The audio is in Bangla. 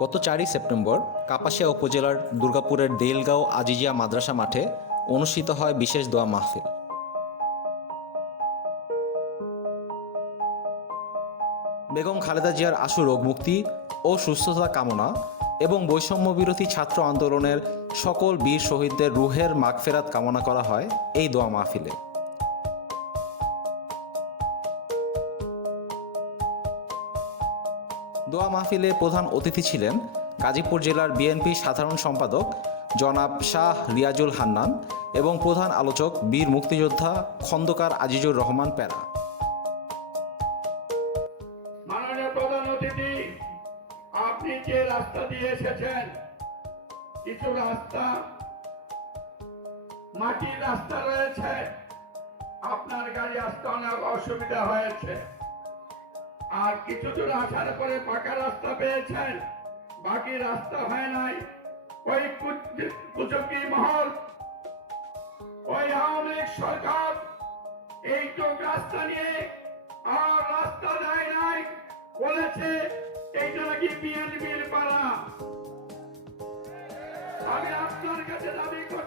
গত 4ই সেপ্টেম্বর কাপাসিয়া উপজেলার দুর্গাপুরের দেলগাঁও আজিজিয়া মাদ্রাসা মাঠে অনুষ্ঠিত হয় বিশেষ দোয়া মাহফিল। বেগম খালেদা জিয়ার আশু রোগ মুক্তি ও সুস্থতা কামনা এবং বৈষম্য বিরোধী ছাত্র আন্দোলনের সকল বীর শহীদদের রুহের মাগফেরাত কামনা করা হয় এই দোয়া মাহফিলে। দোয়া মাহফিলে প্রধান অতিথি ছিলেন গাজীপুর জেলার বিএনপি সাধারণ সম্পাদক জনাব শাহ রিয়াজুল হান্নান এবং প্রধান আলোচক বীর মুক্তিযোদ্ধা খন্দকার আজিজুর রহমান প্যারা। মাননীয় প্রধান অতিথি, আপনি যে রাস্তা দিয়ে এসেছেন, কিছু রাস্তা মাটির রাস্তা রয়েছে, আপনার গাড়ি আসতে অনেক অসুবিধা হয়েছে। আর কিছু দূর আসার পরে পাকা রাস্তা পেয়েছেন, বাকি রাস্তা হয় নাই। ওই কুচকি মহল, ওই আওয়ামী লীগ সরকার এইটুক রাস্তা নিয়ে আর রাস্তা দেয় নাই, বলেছে এইটা নাকি বিএনপির পাড়া। আমি আপনার কাছে দাবি করি